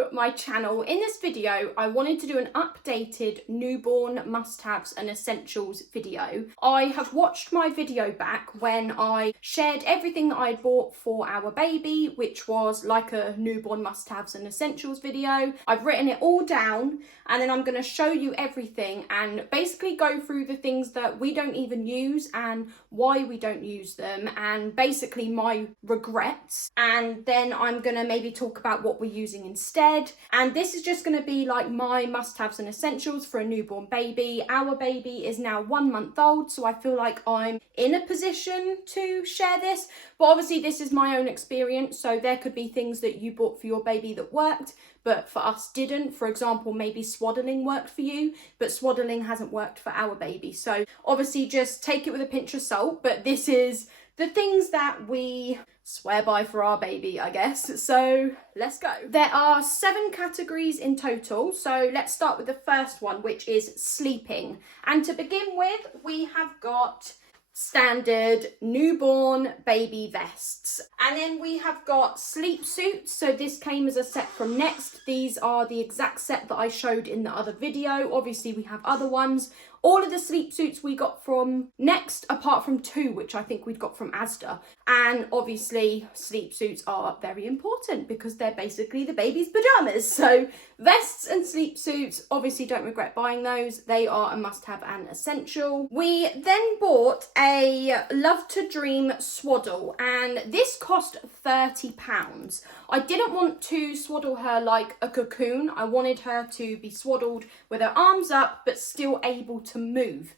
to my channel. In this video, I wanted to do an updated newborn must-haves and essentials video. I have watched my video back when I shared everything that I bought for our baby, which was like a newborn must-haves and essentials video. I've written it all down, and then I'm going to show you everything and basically go through the things that we don't even use and why we don't use them, and basically my regrets. And then I'm going to maybe talk about what we're using instead. And this is just going to be like my must-haves and essentials for a newborn baby. Our baby is now 1 month old, so I feel like I'm in a position to share this. But obviously this is my own experience, so there could be things that you bought for your baby that worked, but for us didn't. For example, maybe swaddling worked for you, but swaddling hasn't worked for our baby. So obviously just take it with a pinch of salt, but this is the things that we swear by for our baby, I guess. So let's go. There are 7 categories in total. So let's start with the first one, which is sleeping. And to begin with, we have got standard newborn baby vests, and then we have got sleep suits. So this came as a set from Next. These are the exact set that I showed in the other video. Obviously we have other ones. All of the sleep suits we got from Next, apart from 2 which I think we'd got from Asda. And obviously sleep suits are very important because they're basically the baby's pajamas. So vests and sleep suits, obviously don't regret buying those. They are a must-have and essential. We then bought a Love to Dream swaddle, and this cost £30. I didn't want to swaddle her like a cocoon. I wanted her to be swaddled with her arms up but still able to move.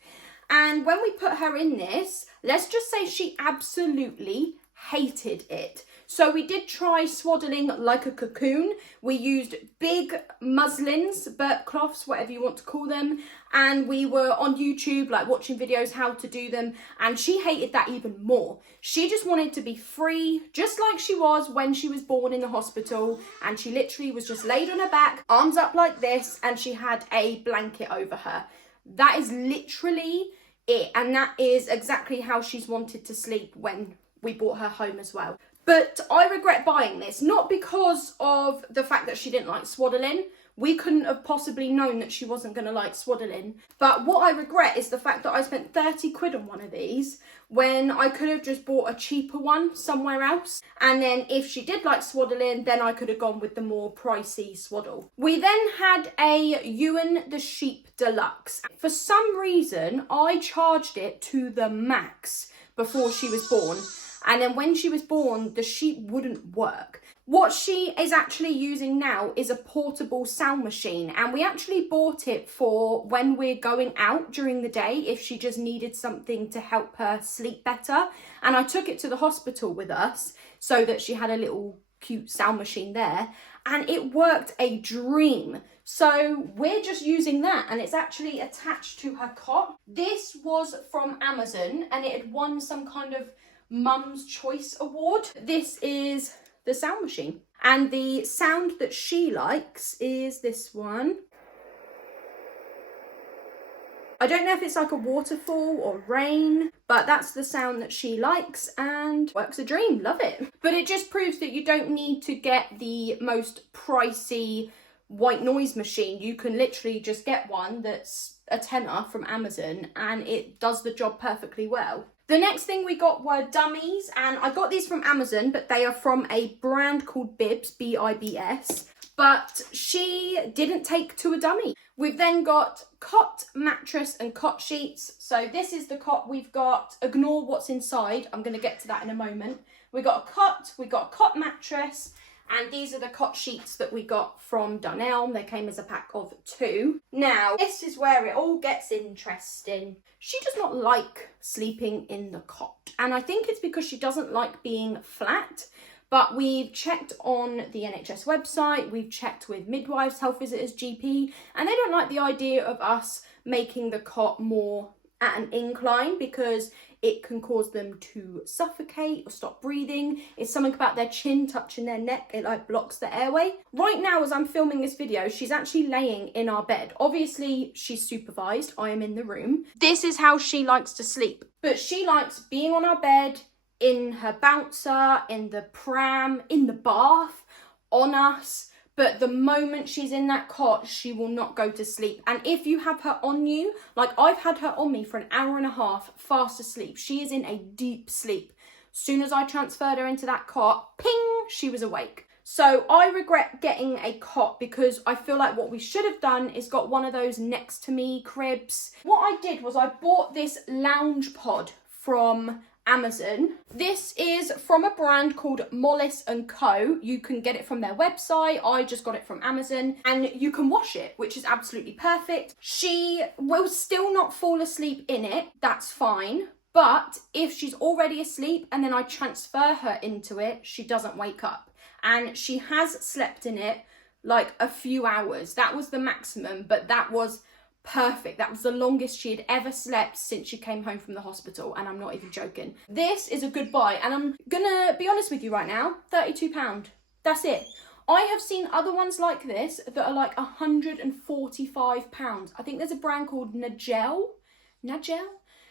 And when we put her in this, let's just say she absolutely hated it. So we did try swaddling like a cocoon. We used big muslins, burp cloths, whatever you want to call them. And we were on YouTube, like watching videos how to do them. And she hated that even more. She just wanted to be free, just like she was when she was born in the hospital. And she literally was just laid on her back, arms up like this, and she had a blanket over her. That is literally it. And that is exactly how she's wanted to sleep when we brought her home as well. But I regret buying this, not because of the fact that she didn't like swaddling. We couldn't have possibly known that she wasn't going to like swaddling. But what I regret is the fact that I spent 30 quid on one of these when I could have just bought a cheaper one somewhere else. And then if she did like swaddling, then I could have gone with the more pricey swaddle. We then had a Ewan the Sheep Deluxe. For some reason, I charged it to the max before she was born. And then when she was born, the sheep wouldn't work. What she is actually using now is a portable sound machine. And we actually bought it for when we're going out during the day, if she just needed something to help her sleep better. And I took it to the hospital with us so that she had a little cute sound machine there. And it worked a dream. So we're just using that, and it's actually attached to her cot. This was from Amazon, and it had won some kind of Mum's Choice Award. This is the sound machine, and the sound that she likes is this one. I don't know if it's like a waterfall or rain, but that's the sound that she likes, and works a dream. Love it. But it just proves that you don't need to get the most pricey white noise machine. You can literally just get one that's a tenner from Amazon, and it does the job perfectly well. The next thing we got were dummies, and I got these from Amazon, but they are from a brand called Bibs, B-I-B-S, but she didn't take to a dummy. We've then got cot, mattress and cot sheets. So this is the cot we've got. Ignore what's inside. I'm going to get to that in a moment. We got a cot, we got a cot mattress, and these are the cot sheets that we got from Dunelm. They came as a pack of 2. Now, this is where it all gets interesting. She does not like sleeping in the cot. And I think it's because she doesn't like being flat. But we've checked on the NHS website, we've checked with midwives, health visitors, GP, and they don't like the idea of us making the cot more at an incline because it can cause them to suffocate or stop breathing. It's something about their chin touching their neck. It like blocks the airway. Right now, as I'm filming this video, she's actually laying in our bed. Obviously, she's supervised. I am in the room. This is how she likes to sleep. But she likes being on our bed, in her bouncer, in the pram, in the bath, on us, but the moment she's in that cot, she will not go to sleep. And if you have her on you, like I've had her on me for an hour and a half, fast asleep. She is in a deep sleep. Soon as I transferred her into that cot, ping, she was awake. So I regret getting a cot because I feel like what we should have done is got one of those next to me cribs. What I did was I bought this lounge pod from Amazon. This is from a brand called Mollis & Co. You can get it from their website. I just got it from Amazon, and you can wash it, which is absolutely perfect. She will still not fall asleep in it. That's fine. But if she's already asleep and then I transfer her into it, she doesn't wake up. And she has slept in it like a few hours. That was the maximum, but that was perfect. That was the longest she had ever slept since she came home from the hospital, and I'm not even joking. This is a good buy, and I'm gonna be honest with you right now, £32. That's it. I have seen other ones like this that are like £145. I think there's a brand called Nagel,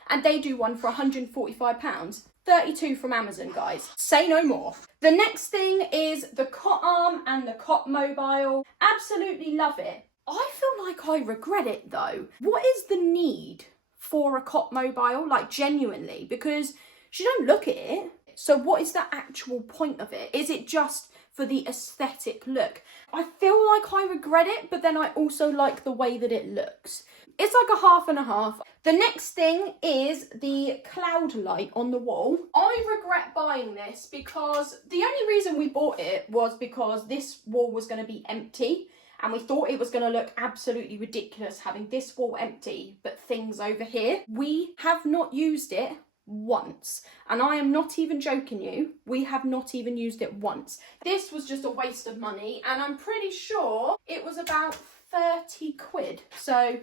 and they do one for £145. 32 from Amazon, guys. Say no more. The next thing is the cot arm and the cot mobile. Absolutely love it. I feel like I regret it though. What is the need for a cot mobile? Like genuinely, because she don't look at it. So what is the actual point of it? Is it just for the aesthetic look? I feel like I regret it, but then I also like the way that it looks. It's like a half and a half. The next thing is the cloud light on the wall. I regret buying this because the only reason we bought it was because this wall was going to be empty, and we thought it was going to look absolutely ridiculous having this wall empty, but things over here. We have not used it once, and I am not even joking you, we have not even used it once. This was just a waste of money, and I'm pretty sure it was about 30 quid, so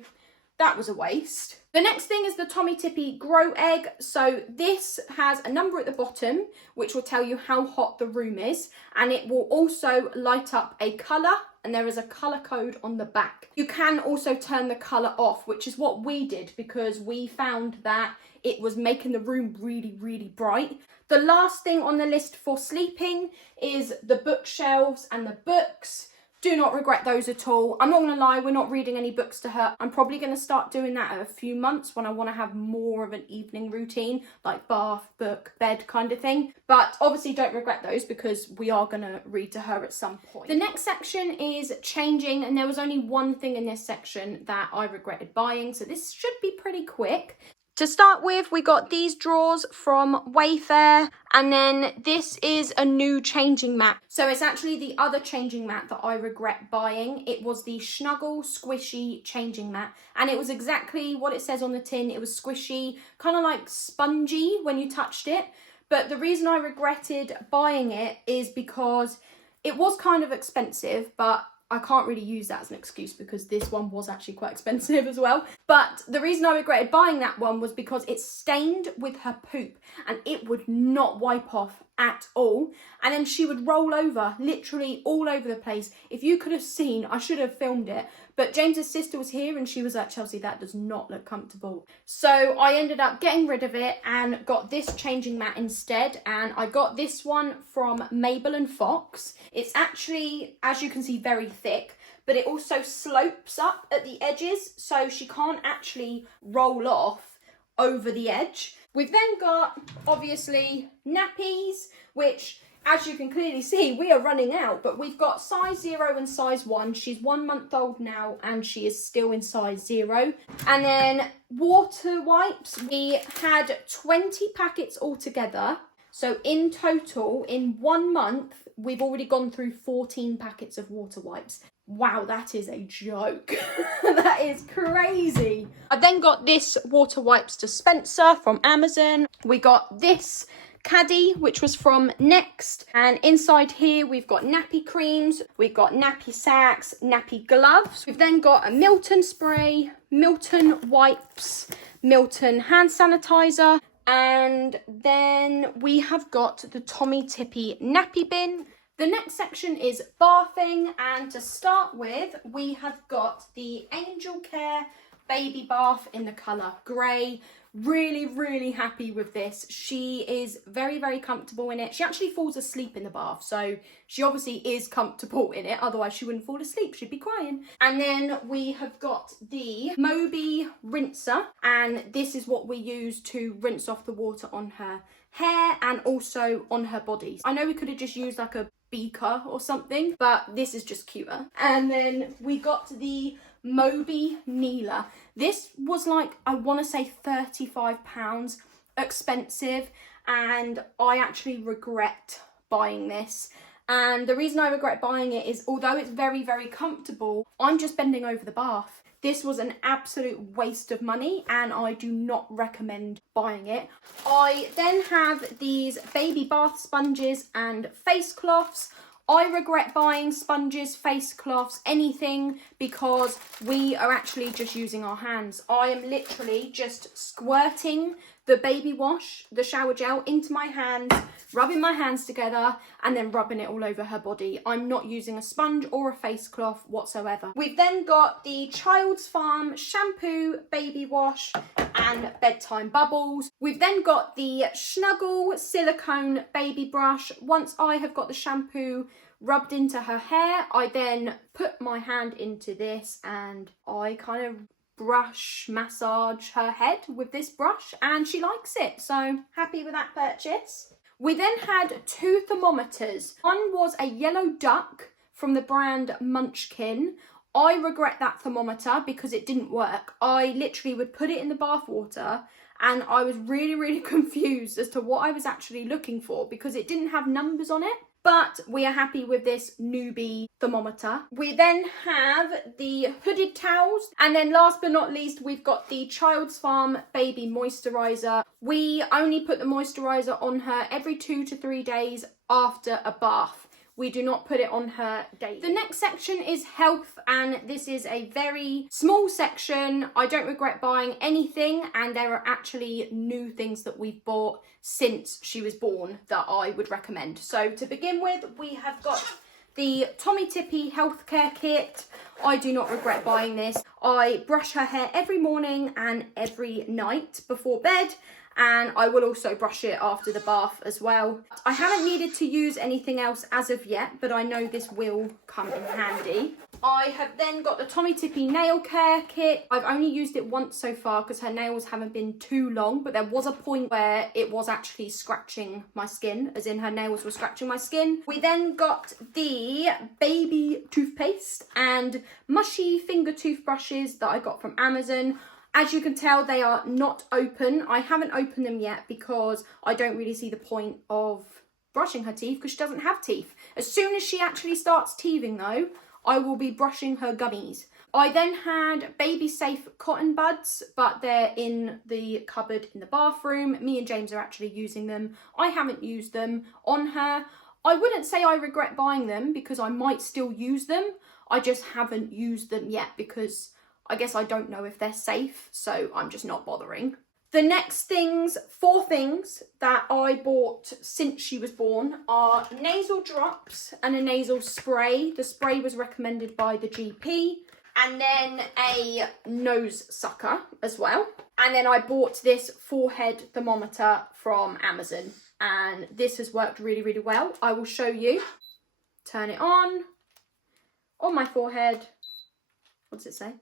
that was a waste. The next thing is the Tommy Tippy Grow Egg. So this has a number at the bottom which will tell you how hot the room is, and it will also light up a colour, and there is a colour code on the back. You can also turn the colour off, which is what we did because we found that it was making the room really, really bright. The last thing on the list for sleeping is the bookshelves and the books. Do not regret those at all. I'm not going to lie, we're not reading any books to her. I'm probably going to start doing that in a few months when I want to have more of an evening routine, like bath, book, bed kind of thing. But obviously don't regret those because we are going to read to her at some point. The next section is changing, and there was only one thing in this section that I regretted buying, so this should be pretty quick. To start with, we got these drawers from Wayfair, and then this is a new changing mat. So it's actually the other changing mat that I regret buying. It was the Snuggle Squishy changing mat, and it was exactly what it says on the tin. It was squishy, kind of like spongy when you touched it. But the reason I regretted buying it is because it was kind of expensive, but I can't really use that as an excuse because this one was actually quite expensive as well. But the reason I regretted buying that one was because it's stained with her poop and it would not wipe off at all. And then she would roll over, literally all over the place. If you could have seen, I should have filmed it. But James's sister was here and she was like, Chelsea, that does not look comfortable. So I ended up getting rid of it and got this changing mat instead. And I got this one from Mabel and Fox. It's actually, as you can see, very thick, but it also slopes up at the edges, so she can't actually roll off over the edge. We've then got, obviously, nappies, which, as you can clearly see, we are running out, but we've got size 0 and size 1. She's 1 month old now, and she is still in size 0. And then water wipes, we had 20 packets altogether. So in total, in 1 month, we've already gone through 14 packets of water wipes. Wow, that is a joke. That is crazy. I then got this water wipes dispenser from Amazon. We got this caddy, which was from Next. And inside here, we've got nappy creams, we've got nappy sacks, nappy gloves. We've then got a Milton spray, Milton wipes, Milton hand sanitizer. And then we have got the Tommy Tippy nappy bin. The next section is bathing, and to start with, we have got the Angel Care baby bath in the colour grey. Really, really happy with this. She is very, very comfortable in it. She actually falls asleep in the bath, so she obviously is comfortable in it, otherwise she wouldn't fall asleep, she'd be crying. And then we have got the Moby rinser, and this is what we use to rinse off the water on her hair and also on her body. I know we could have just used like a beaker or something, but this is just cuter. And then we got the Moby Kneeler. This was like, I want to say £35 expensive, and I actually regret buying this. And the reason I regret buying it is, although it's very, very comfortable, I'm just bending over the bath. This was an absolute waste of money and I do not recommend buying it. I then have these baby bath sponges and face cloths. I regret buying sponges, face cloths, anything, because we are actually just using our hands. I am literally just squirting the baby wash, the shower gel, into my hands, rubbing my hands together and then rubbing it all over her body. I'm not using a sponge or a face cloth whatsoever. We've then got the Child's Farm shampoo, baby wash and bedtime bubbles. We've then got the Snuggle silicone baby brush. Once I have got the shampoo rubbed into her hair, I then put my hand into this and I kind of massage her head with this brush, and she likes it, so happy with that purchase. We then had two thermometers. One was a yellow duck from the brand Munchkin. I regret that thermometer because it didn't work. I literally would put it in the bath water and I was really, really confused as to what I was actually looking for because it didn't have numbers on it. But we are happy with this newbie thermometer. We then have the hooded towels. And then last but not least, we've got the Child's Farm baby moisturiser. We only put the moisturiser on her every 2 to 3 days after a bath. We do not put it on her daily. The next section is health, and this is a very small section. I don't regret buying anything, and there are actually new things that we've bought since she was born that I would recommend. So to begin with, we have got the Tommy Tippy healthcare kit. I do not regret buying this. I brush her hair every morning and every night before bed, and I will also brush it after the bath as well. I haven't needed to use anything else as of yet, but I know this will come in handy. I have then got the Tommy Tippy nail care kit. I've only used it once so far because her nails haven't been too long, but there was a point where it was actually scratching my skin, as in her nails were scratching my skin. We then got the baby toothpaste and mushy finger toothbrushes that I got from Amazon. As you can tell, they are not open. I haven't opened them yet because I don't really see the point of brushing her teeth because she doesn't have teeth. As soon as she actually starts teething though, I will be brushing her gummies. I then had baby safe cotton buds, but they're in the cupboard in the bathroom. Me and James are actually using them. I haven't used them on her. I wouldn't say I regret buying them because I might still use them. I just haven't used them yet because I guess I don't know if they're safe, so I'm just not bothering. The next things, 4 things that I bought since she was born are nasal drops and a nasal spray. The spray was recommended by the GP. And then a nose sucker as well. And then I bought this forehead thermometer from Amazon. And this has worked really, really well. I will show you. Turn it on my forehead. What does it say?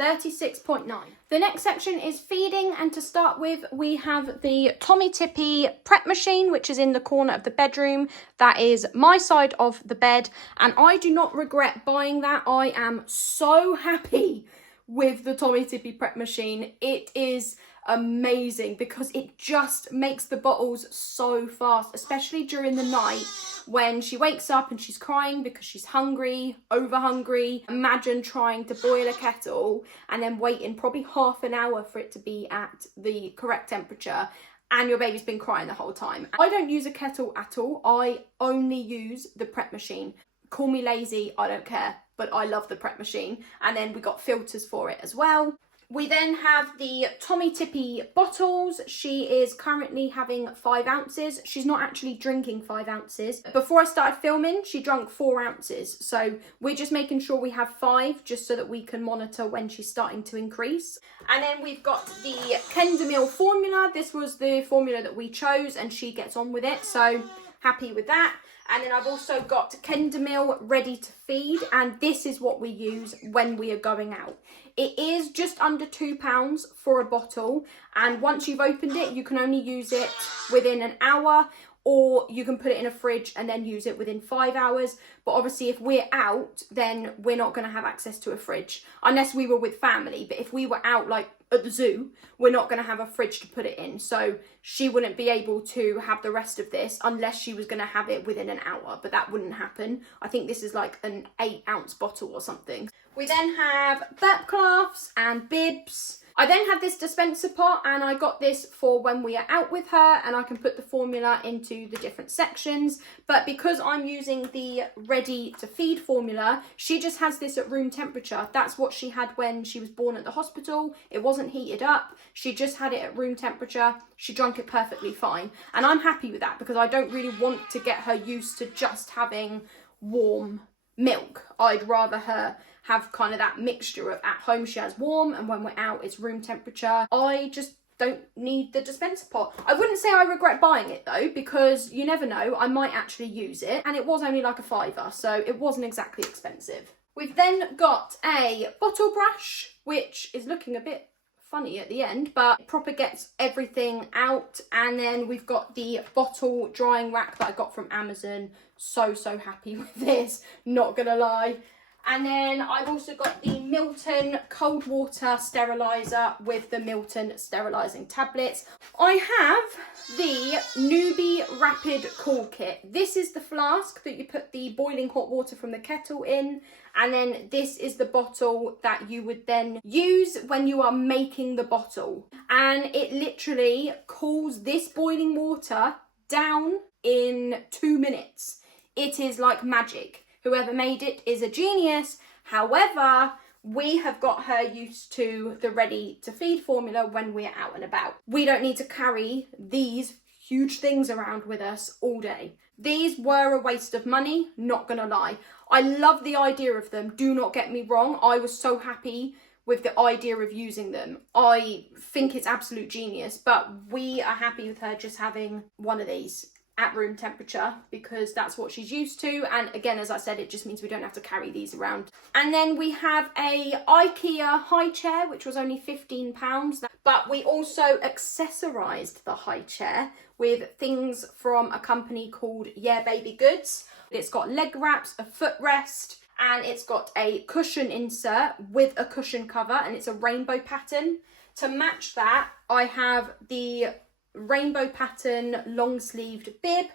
36.9. The next section is feeding, and to start with we have the Tommy Tippy prep machine, which is in the corner of the bedroom. That is my side of the bed, and I do not regret buying that. I am so happy with the Tommy Tippy prep machine. It is amazing because it just makes the bottles so fast, especially during the night when she wakes up and she's crying because she's hungry, over hungry. Imagine trying to boil a kettle and then waiting probably half an hour for it to be at the correct temperature, and your baby's been crying the whole time. I don't use a kettle at all. I only use the prep machine. Call me lazy, I don't care, but I love the prep machine. And then we got filters for it as well. We then have the Tommy Tippy bottles. She is currently having 5 ounces. She's not actually drinking 5 ounces. Before I started filming, she drank 4 ounces. So we're just making sure we have 5 just so that we can monitor when she's starting to increase. And then we've got the Kendamil formula. This was the formula that we chose and she gets on with it. So happy with that. And then I've also got Kendamil ready to feed, and this is what we use when we are going out. It is just under £2 for a bottle, and once you've opened it, you can only use it within an hour, or you can put it in a fridge and then use it within 5 hours. But obviously if we're out, then we're not going to have access to a fridge unless we were with family. But if we were out like at the zoo, we're not going to have a fridge to put it in. So she wouldn't be able to have the rest of this unless she was going to have it within an hour. But that wouldn't happen. I think this is like an 8-ounce bottle or something. We then have burp cloths and bibs. I then have this dispenser pot, and I got this for when we are out with her, and I can put the formula into the different sections. But because I'm using the ready to feed formula, she just has this at room temperature. That's what she had when she was born at the hospital. It wasn't heated up. She just had it at room temperature. She drank it perfectly fine. And I'm happy with that because I don't really want to get her used to just having warm milk. I'd rather her have kind of that mixture of at home she has warm and when we're out it's room temperature. I just don't need the dispenser pot. I wouldn't say I regret buying it though, because you never know, I might actually use it, and it was only like a £5, so it wasn't exactly expensive. We've then got a bottle brush, which is looking a bit funny at the end, but it proper gets everything out. And then we've got the bottle drying rack that I got from Amazon. So happy with this, not gonna lie. And then I've also got the Milton cold water steriliser with the Milton sterilising tablets. I have the Newbie Rapid Cool Kit. This is the flask that you put the boiling hot water from the kettle in. And then this is the bottle that you would then use when you are making the bottle. And it literally cools this boiling water down in 2 minutes. It is like magic. Whoever made it is a genius. However, we have got her used to the ready to feed formula when we're out and about. We don't need to carry these huge things around with us all day. These were a waste of money, not gonna lie. I love the idea of them, do not get me wrong. I was so happy with the idea of using them. I think it's absolute genius, but we are happy with her just having one of these at room temperature because that's what she's used to. And again, as I said, it just means we don't have to carry these around. And then we have a IKEA high chair, which was only £15, but we also accessorized the high chair with things from a company called Yeah Baby Goods. It's got leg wraps, a footrest, and it's got a cushion insert with a cushion cover, and it's a rainbow pattern. To match that, I have the rainbow pattern long sleeved bib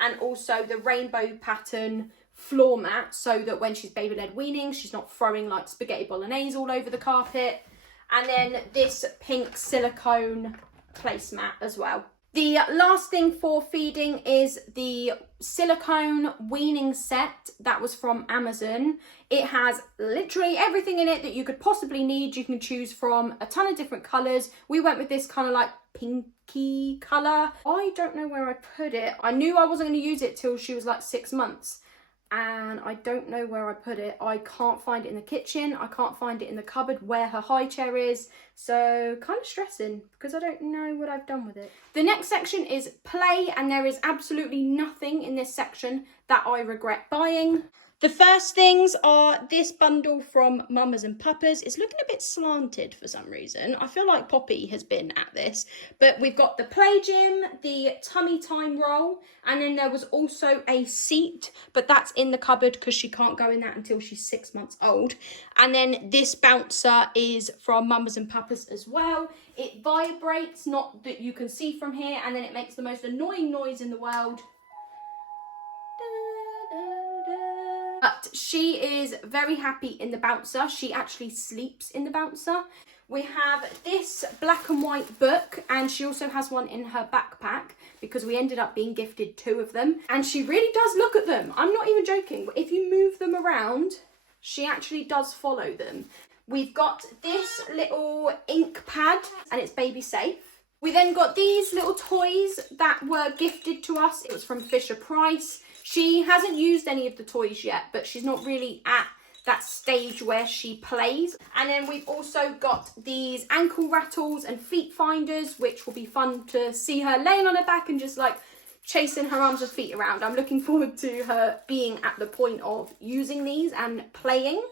and also the rainbow pattern floor mat, so that when she's baby led weaning she's not throwing like spaghetti bolognese all over the carpet. And then this pink silicone placemat as well. The last thing for feeding is the silicone weaning set that was from Amazon. It has literally everything in it that you could possibly need. You can choose from a ton of different colours. We went with this kind of like pinky colour. I don't know where I put it. I knew I wasn't going to use it till she was like 6 months. And I don't know where I put it. I can't find it in the kitchen. I can't find it in the cupboard where her high chair is. So kind of stressing because I don't know what I've done with it. The next section is play, and there is absolutely nothing in this section that I regret buying. The first things are this bundle from Mamas and Papas. It's looking a bit slanted for some reason. I feel like Poppy has been at this. But we've got the Play Gym, the Tummy Time roll, and then there was also a seat, but that's in the cupboard because she can't go in that until she's 6 months old. And then this bouncer is from Mamas and Papas as well. It vibrates, not that you can see from here, and then it makes the most annoying noise in the world. But she is very happy in the bouncer. She actually sleeps in the bouncer. We have this black and white book, and she also has one in her backpack because we ended up being gifted 2 of them. And she really does look at them. I'm not even joking. If you move them around, she actually does follow them. We've got this little ink pad and it's baby safe. We then got these little toys that were gifted to us. It was from Fisher Price. She hasn't used any of the toys yet, but she's not really at that stage where she plays. And then we've also got these ankle rattles and feet finders, which will be fun to see her laying on her back and just like chasing her arms and feet around. I'm looking forward to her being at the point of using these and playing.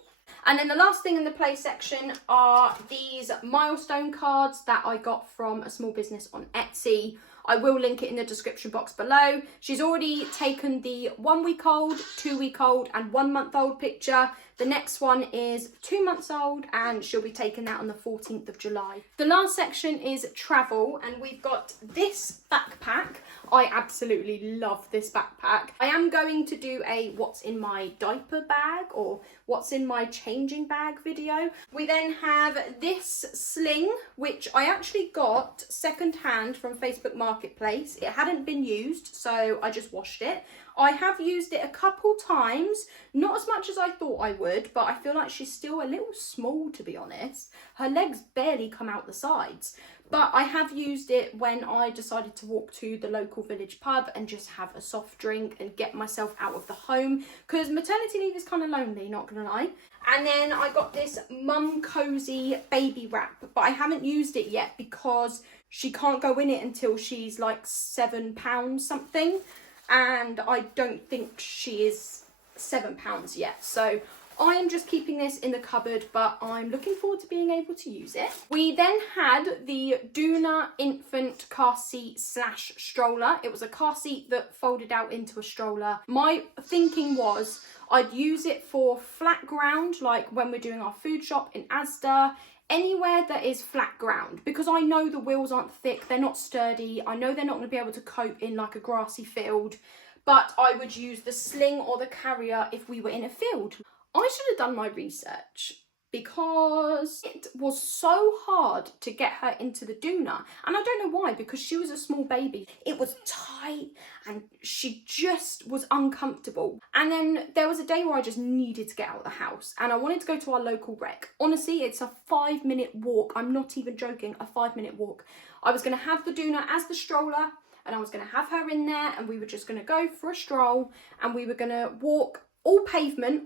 And then the last thing in the play section are these milestone cards that I got from a small business on Etsy. I will link it in the description box below. She's already taken the 1 week old, 2 week old and 1 month old picture. The next one is 2 months old and she'll be taking that on the 14th of July. The last section is travel and we've got this backpack. I absolutely love this backpack. I am going to do a what's in my diaper bag or what's in my changing bag video. We then have this sling, which I actually got second hand from Facebook Marketplace. It hadn't been used, so I just washed it. I have used it a couple times, not as much as I thought I would, but I feel like she's still a little small, to be honest. Her legs barely come out the sides. But I have used it when I decided to walk to the local village pub and just have a soft drink and get myself out of the home, because maternity leave is kind of lonely, not gonna lie. And then I got this mum cozy baby wrap, but I haven't used it yet because she can't go in it until she's like £7 something, and I don't think she is £7 yet. So I am just keeping this in the cupboard, but I'm looking forward to being able to use it. We then had the Doona infant car seat / stroller. It was a car seat that folded out into a stroller. My thinking was I'd use it for flat ground, like when we're doing our food shop in Asda, anywhere that is flat ground, because I know the wheels aren't thick, they're not sturdy. I know they're not going to be able to cope in like a grassy field, but I would use the sling or the carrier if we were in a field. I should have done my research because it was so hard to get her into the Doona. And I don't know why, because she was a small baby. It was tight and she just was uncomfortable. And then there was a day where I just needed to get out of the house and I wanted to go to our local rec. Honestly, it's a 5-minute walk. I'm not even joking, a 5-minute walk. I was going to have the Doona as the stroller and I was going to have her in there and we were just going to go for a stroll and we were going to walk all pavement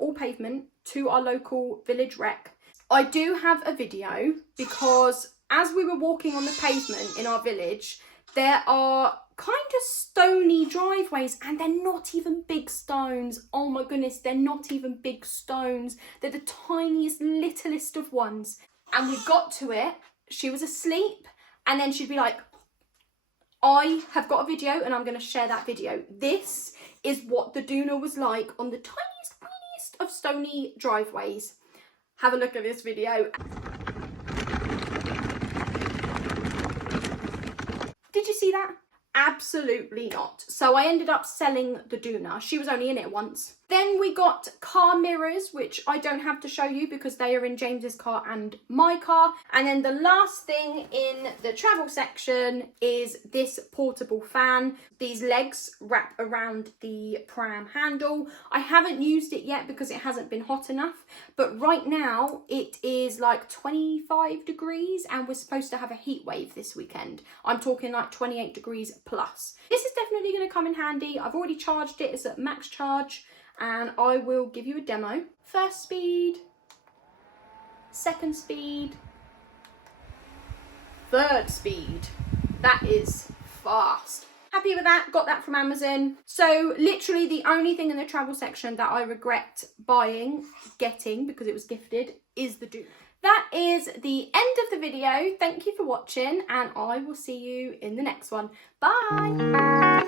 to our local village rec. I do have a video because as we were walking on the pavement in our village, there are kind of stony driveways and they're not even big stones. Oh my goodness, they're not even big stones. They're the tiniest, littlest of ones. And we got to it, she was asleep, and then she'd be like, I have got a video and I'm going to share that video. This is what the Doona was like on the tiniest of stony driveways. Have a look at this video. Did you see that? Absolutely not. So I ended up selling the Doona. She was only in it once. Then we got car mirrors, which I don't have to show you because they are in James's car and my car. And then the last thing in the travel section is this portable fan. These legs wrap around the pram handle. I haven't used it yet because it hasn't been hot enough, but right now it is like 25 degrees and we're supposed to have a heat wave this weekend. I'm talking like 28 degrees plus. This is definitely going to come in handy. I've already charged it, it's at max charge. And I will give you a demo. First speed, second speed, third speed. That is fast. Happy with that, got that from Amazon. So literally the only thing in the travel section that I regret getting because it was gifted is the Doona. That is the end of the video. Thank you for watching and I will see you in the next one. Bye.